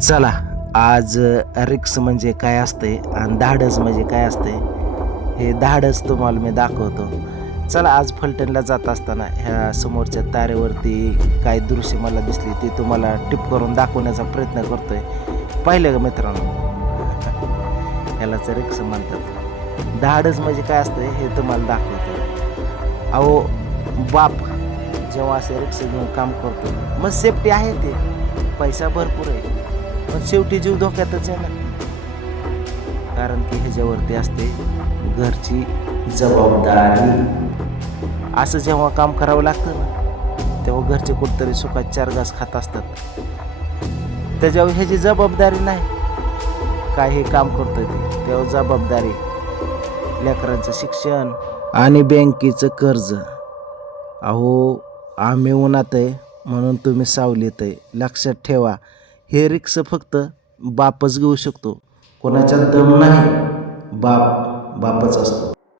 चला आज रिक्स म्हणजे काय असते आणि धाडस म्हणजे काय असते हे धाडस तुम्हाला मी दाखवतो. चला आज फलटणला जात असताना ह्या समोरच्या तारेवरती काय दृश्य मला दिसली ते तुम्हाला टिप करून दाखवण्याचा प्रयत्न करतोय. पाहिलं का मित्रांनो? ह्यालाच रिक्स म्हणतात. धाडस म्हणजे काय असतं हे तुम्हाला दाखवतो. अहो बाप जेव्हा असे रिक्स घेऊन काम करतो मग सेफ्टी आहे, ते पैसा भरपूर आहे, पण शेवटी जीव धोक्यातच आहे ना. कारण की ह्याच्यावरती असते घरची जबाबदारी. असं जेव्हा काम करावं लागतं ना तेव्हा घरचे कुठतरी सुखात चार घास खात असतात. त्याच्यावर ह्याची जबाबदारी नाही. काय हे काम करतोय ते तेव्हा जबाबदारी, लेकरांचं शिक्षण आणि बँकेचं कर्ज. अहो आम्ही उन्हात आहे म्हणून तुम्ही सावलीत आहे, लक्षात ठेवा. हे रिक्स फक्त बापच घेऊ शकतो. कोणाचा दम नाही, बापच असतो.